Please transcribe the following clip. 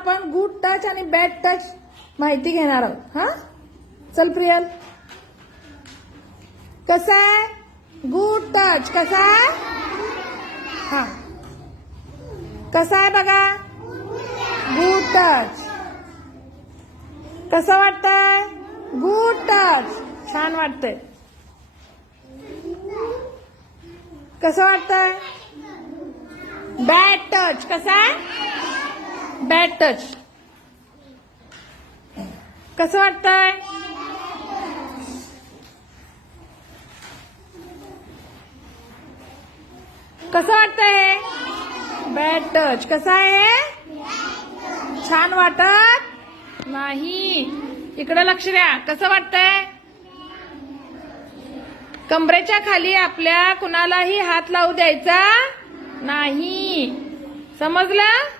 आपण good touch आणि bad touch माहिती घेणार आहोत. हा, चल प्रियल. कसा आहे गुड टच? कसा आहे? हा, कसा आहे बघा गुड टच. कसं वाटतंय? Good touch. छान वाटतंय. कसं वाटतंय? Bad touch. कसा आहे? Bad touch. कसं वाटतंय? कसं वाटतंय? Bad touch. कसं आहे? छान वाटत नाही. इकडे लक्ष द्या. कसं वाटतंय? कमरेच्या खाली आपल्या कुणालाही हात लावू द्यायचा नाही. समजलं?